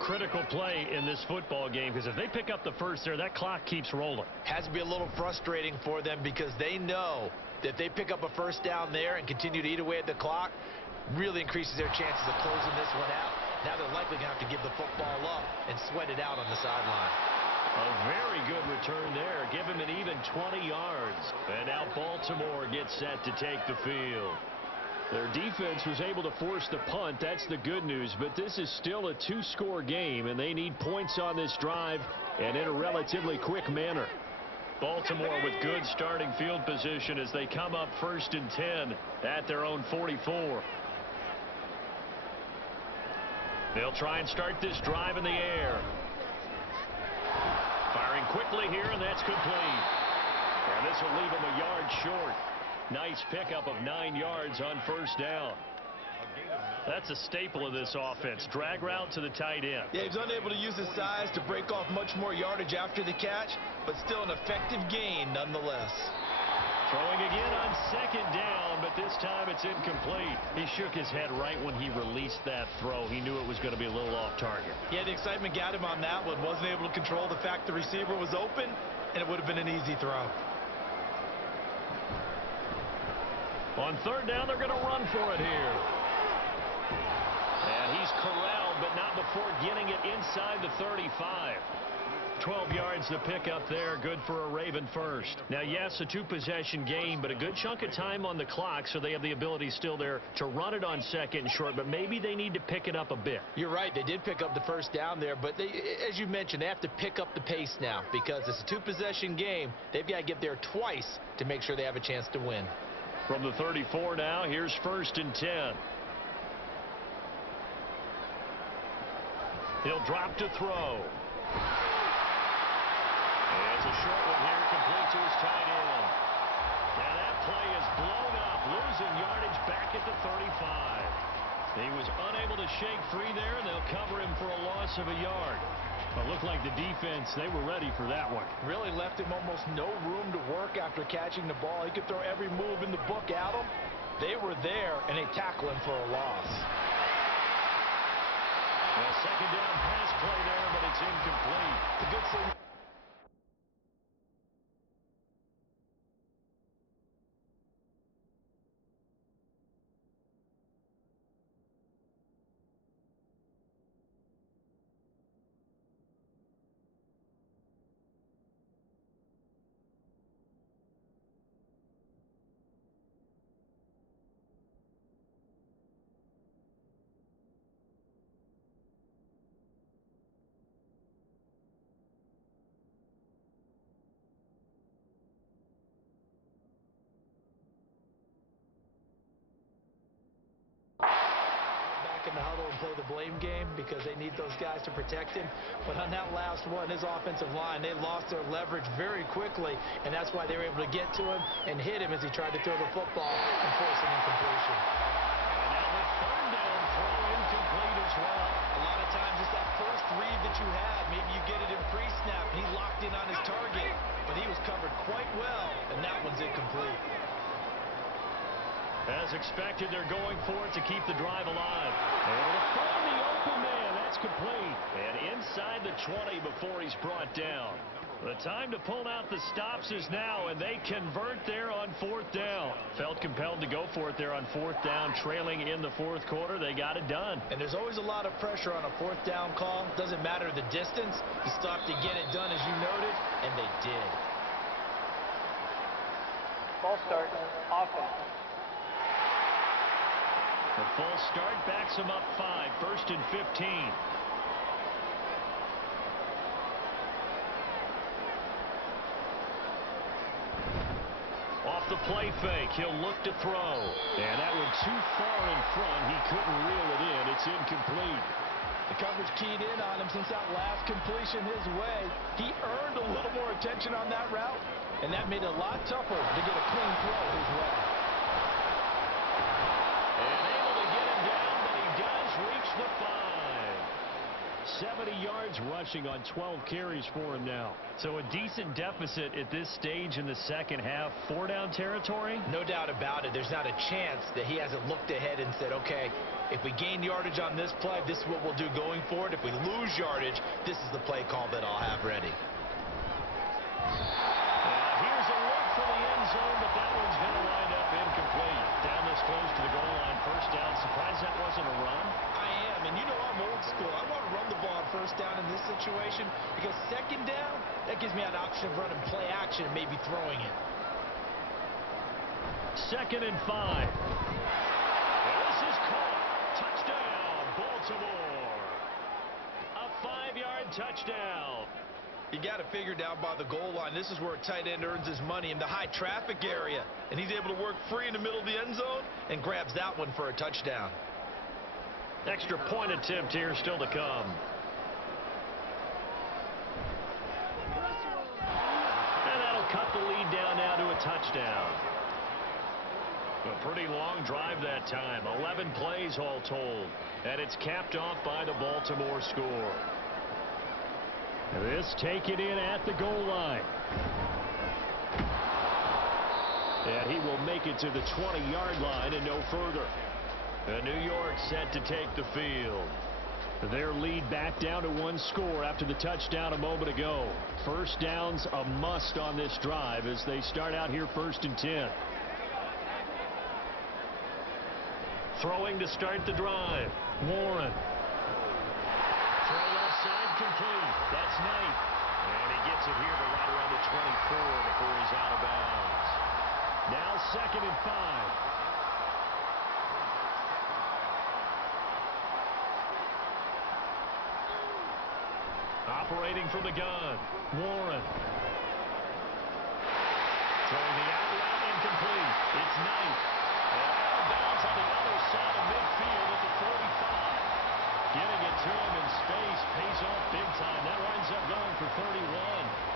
Critical play in this football game, because if they pick up the first there, that clock keeps rolling. Has to be a little frustrating for them because they know that they pick up a first down there and continue to eat away at the clock, really increases their chances of closing this one out. Now they're likely going to have to give the football up and sweat it out on the sideline. A very good return there. Give him an even 20 yards. And now Baltimore gets set to take the field. Their defense was able to force the punt. That's the good news. But this is still a 2-score game, and they need points on this drive and in a relatively quick manner. Baltimore with good starting field position as they come up 1st and 10 at their own 44. They'll try and start this drive in the air. Firing quickly here, and that's complete. And this will leave them a yard short. Nice pickup of 9 yards on 1st down. That's a staple of this offense. Drag route to the tight end. Yeah, he's unable to use his size to break off much more yardage after the catch, but still an effective gain nonetheless. Throwing again on 2nd down, but this time it's incomplete. He shook his head right when he released that throw. He knew it was going to be a little off target. Yeah, the excitement got him on that one. Wasn't able to control the fact the receiver was open, and it would have been an easy throw. On 3rd down, they're going to run for it here. And he's corralled, but not before getting it inside the 35. 12 yards to pick up there. Good for a Raven first. Now, yes, a 2-possession game, but a good chunk of time on the clock, so they have the ability still there to run it on 2nd and short, but maybe they need to pick it up a bit. You're right. They did pick up the first down there, but as you mentioned, they have to pick up the pace now because it's a 2-possession game. They've got to get there twice to make sure they have a chance to win. From the 34 now, here's 1st and 10. He'll drop to throw. It's a short one here, complete to his tight end. And that play is blown up, losing yardage back at the 35. He was unable to shake free there, and they'll cover him for a loss of a yard. It looked like the defense, they were ready for that one. Really left him almost no room to work after catching the ball. He could throw every move in the book at him. They were there, and they tackle him for a loss. Well, 2nd down pass play there, but it's incomplete. A good thing. In the huddle and play the blame game because they need those guys to protect him. But on that last one, his offensive line, they lost their leverage very quickly, and that's why they were able to get to him and hit him as he tried to throw the football and force an incompletion. And now the 3rd down throw incomplete as well. A lot of times it's that first read that you had. Maybe you get it in pre-snap, and he locked in on his target, but he was covered quite well, and that one's incomplete. As expected, they're going for it to keep the drive alive. Able to find the open man. That That's complete. And inside the 20 before he's brought down. The time to pull out the stops is now, and they convert there on 4th down. Felt compelled to go for it there on 4th down, trailing in the 4th quarter. They got it done. And there's always a lot of pressure on a 4th down call. Doesn't matter the distance. He stopped to get it done, as you noted, and they did. False start, offense. The full start backs him up 5, 1st and 15. Off the play fake, he'll look to throw. And that one too far in front. He couldn't reel it in. It's incomplete. The coverage keyed in on him since that last completion his way. He earned a little more attention on that route, and that made it a lot tougher to get a clean throw his way. And able to get him down, but he does reach the 5. 70 yards rushing on 12 carries for him now. So a decent deficit at this stage in the second half. 4-down territory? No doubt about it. There's not a chance that he hasn't looked ahead and said, okay, if we gain yardage on this play, this is what we'll do going forward. If we lose yardage, this is the play call that I'll have ready. Here's a look for the end zone, but that one's going to wind up incomplete. Down this close to the goal line, 1st down. Surprised that wasn't a run? I am, and you know I'm old school. I want to run the ball on 1st down in this situation because 2nd down, that gives me an option of running play action and maybe throwing it. 2nd and 5. And this is caught. Touchdown, Baltimore. A 5-yard touchdown. You got to figure down by the goal line. This is where a tight end earns his money in the high traffic area. And he's able to work free in the middle of the end zone and grabs that one for a touchdown. Extra point attempt here still to come. And that'll cut the lead down now to a touchdown. A pretty long drive that time. 11 plays all told. And it's capped off by the Baltimore score. This taken in at the goal line. And he will make it to the 20-yard line and no further. And New York set to take the field. Their lead back down to 1 score after the touchdown a moment ago. 1st down's a must on this drive as they start out here 1st and 10. Throwing to start the drive. Warren. Throw left side complete. That's Knight. And he gets it here to right around the 24 before he's out of bounds. Now 2nd and 5. Operating from the gun. Warren. Throwing the out route incomplete. It's Knight. And out of bounds on the other side of midfield at the 45. Getting it to him in space pays off big time. That winds up going for 31.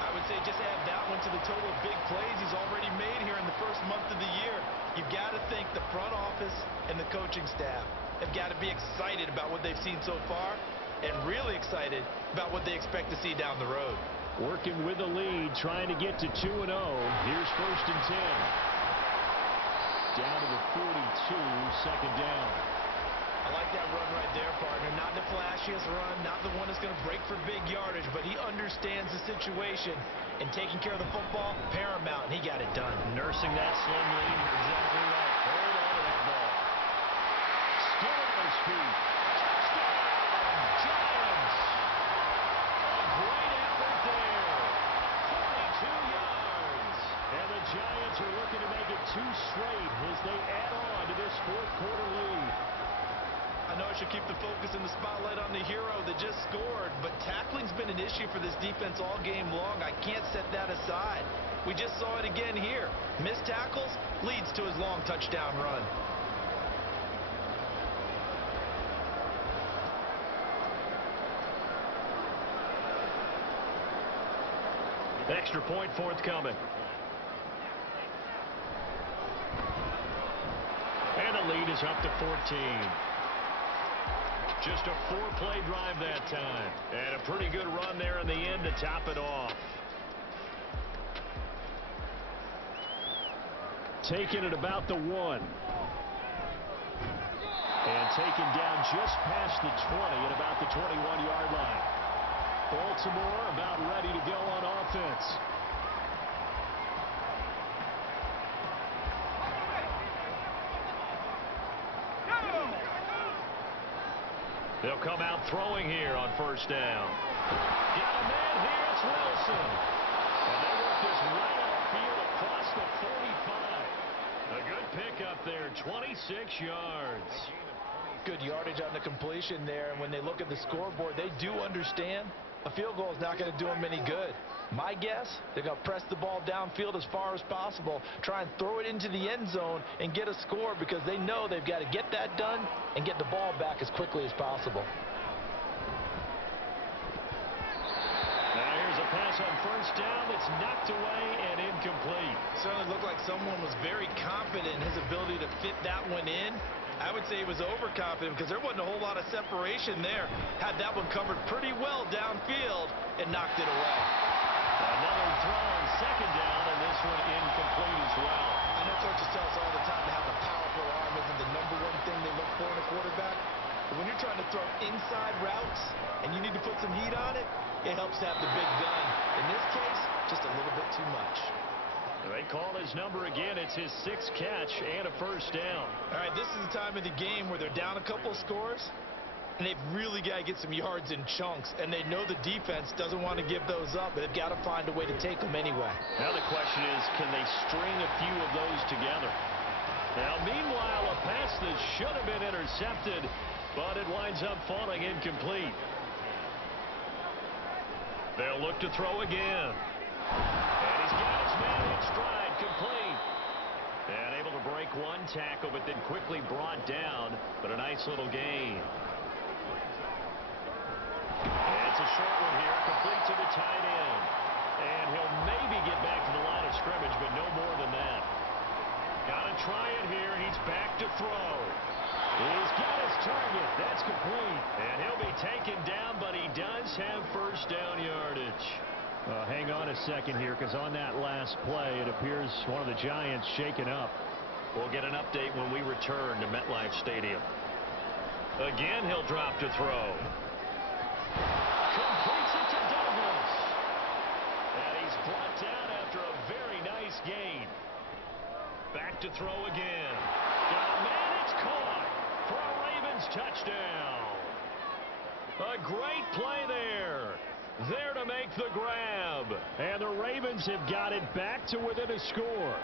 I would say just add that one to the total of big plays he's already made here in the 1st month of the year. You've got to think the front office and the coaching staff have got to be excited about what they've seen so far and really excited about what they expect to see down the road. Working with the lead, trying to get to 2-0. Here's 1st and 10. Down to the 42, 2nd down. I like that run right there, partner. Not the flashiest run, not the one that's going to break for big yardage, but he understands the situation, and taking care of the football, paramount, and he got it done. Nursing that slim lead, you're exactly right. Hold on to that ball. Still on his feet. Touchdown, Giants! A great effort there. 42 yards. And the Giants are looking to make it 2 straight as they add on to this 4th quarter lead. I know I should keep the focus and the spotlight on the hero that just scored, but tackling's been an issue for this defense all game long. I can't set that aside. We just saw it again here. Missed tackles leads to his long touchdown run. Extra point forthcoming. And the lead is up to 14. Just a 4-play drive that time. And a pretty good run there in the end to top it off. Taken at about the 1. And taken down just past the 20 at about the 21-yard line. Baltimore about ready to go on offense. They'll come out throwing here on first down. Got a man here. It's Wilson. And they work this right upfield across the 45. A good pickup there, 26 yards. Good yardage on the completion there. And when they look at the scoreboard, they do understand a field goal is not going to do them any good. My guess, they're going to press the ball downfield as far as possible, try and throw it into the end zone and get a score because they know they've got to get that done and get the ball back as quickly as possible. Now here's a pass on first down that's knocked away and incomplete. Certainly looked like someone was very confident in his ability to fit that one in. I would say he was overconfident because there wasn't a whole lot of separation there. Had that one covered pretty well downfield and knocked it away. Another throw on second down, and this one incomplete as well. I know coaches tell us all the time to have a powerful arm isn't the number one thing they look for in a quarterback. But when you're trying to throw inside routes and you need to put some heat on it, it helps to have the big gun. In this case, just a little bit too much. They call his number again. It's his sixth catch and a first down. All right, this is the time of the game where they're down a couple of scores, and they've really got to get some yards in chunks, and they know the defense doesn't want to give those up, but they've got to find a way to take them anyway. Now the question is, can they string a few of those together? Now, meanwhile, a pass that should have been intercepted, but it winds up falling incomplete. They'll look to throw again. And he's got his man in stride, complete. And able to break one tackle, but then quickly brought down, but a nice little gain. And it's a short one here, complete to the tight end. And he'll maybe get back to the line of scrimmage, but no more than that. Got to try it here, and he's back to throw. He's got his target. That's complete. And he'll be taken down, but he does have first down yardage. Hang on a second here, because on that last play, it appears one of the Giants shaken up. We'll get an update when we return to MetLife Stadium. Again, he'll drop to throw. Completes it to Douglas. And he's brought down after a very nice gain. Back to throw again. Got a man, it's caught for a Ravens touchdown. A great play there. There to make the grab. And the Ravens have got it back to within a score.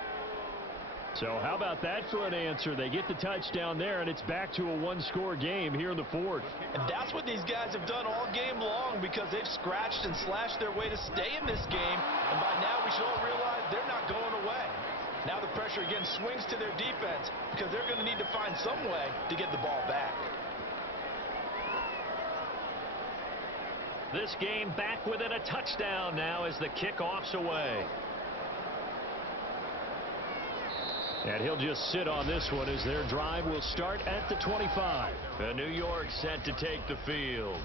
So how about that for an answer? They get the touchdown there, and it's back to a one-score game here in the fourth. And that's what these guys have done all game long because they've scratched and slashed their way to stay in this game. And by now we should all realize they're not going away. Now the pressure again swings to their defense because they're going to need to find some way to get the ball back. This game back within a touchdown now as the kickoff's away. And he'll just sit on this one as their drive will start at the 25. And New York set to take the field.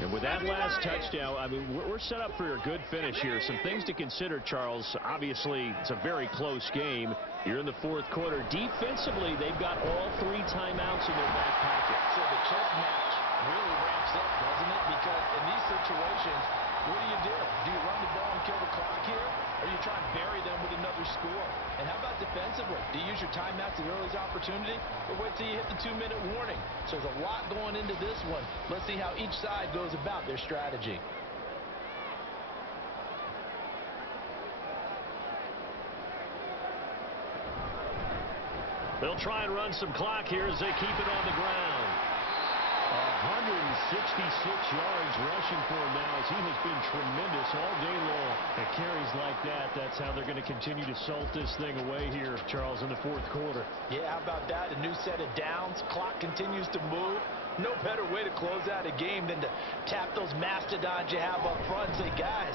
And with that last touchdown, I mean, we're set up for a good finish here. Some things to consider, Charles. Obviously, it's a very close game. You're in the fourth quarter. Defensively, they've got all three timeouts in their back pocket. So the chess match really ramps up, doesn't it? Because in these situations, what do? Do you run the ball and kill the clock here? Or you try and bury them with another score? And how about defensively? Do you use your timeouts at the earliest opportunity? Or wait till you hit the 2-minute warning? So there's a lot going into this one. Let's see how each side goes about their strategy. They'll try and run some clock here as they keep it on the ground. 166 yards rushing for him now as he has been tremendous all day long. And carries like that, that's how they're going to continue to salt this thing away here, Charles, in the fourth quarter. Yeah, how about that? A new set of downs. Clock continues to move. No better way to close out a game than to tap those mastodons you have up front and say, guys,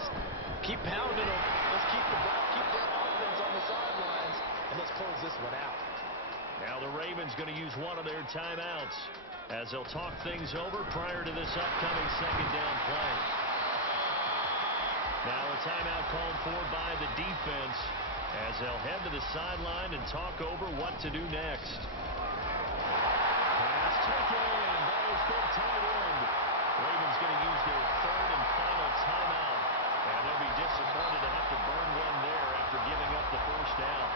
keep pounding them. Let's keep their offense on the sidelines, and let's close this one out. Now the Ravens going to use one of their timeouts as they'll talk things over prior to this upcoming second down play. Now a timeout called for by the defense as they'll head to the sideline and talk over what to do next. pass taken in by his big tight end. Ravens going to use their third and final timeout. And they'll be disappointed to have to burn one there after giving up the first down.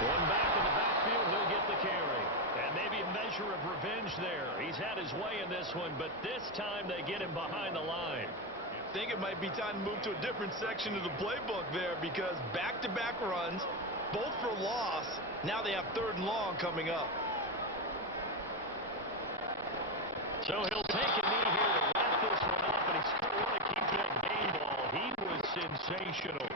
Going back in the backfield, he'll get the carry. And maybe a measure of revenge there. He's had his way in this one, but this time they get him behind the line. I think it might be time to move to a different section of the playbook there, because back-to-back runs, both for loss. Now they have 3rd and long coming up. So he'll take a knee here to wrap this one up, and he's going to want to keep that game ball. He was sensational.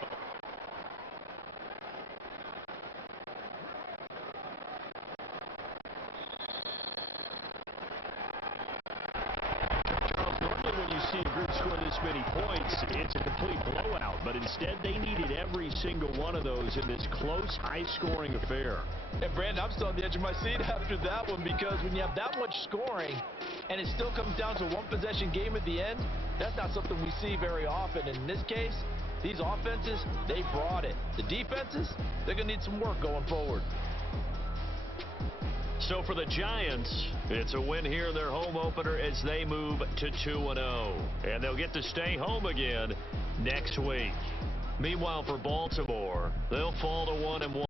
When you see a group score this many points, it's a complete blowout. But instead, they needed every single one of those in this close, high-scoring affair. And, Brandon, I'm still on the edge of my seat after that one, because when you have that much scoring and it still comes down to a one-possession game at the end, that's not something we see very often. In this case, these offenses, they brought it. The defenses, they're going to need some work going forward. So for the Giants, it's a win here in their home opener as they move to 2-0. And they'll get to stay home again next week. Meanwhile, for Baltimore, they'll fall to 1-1.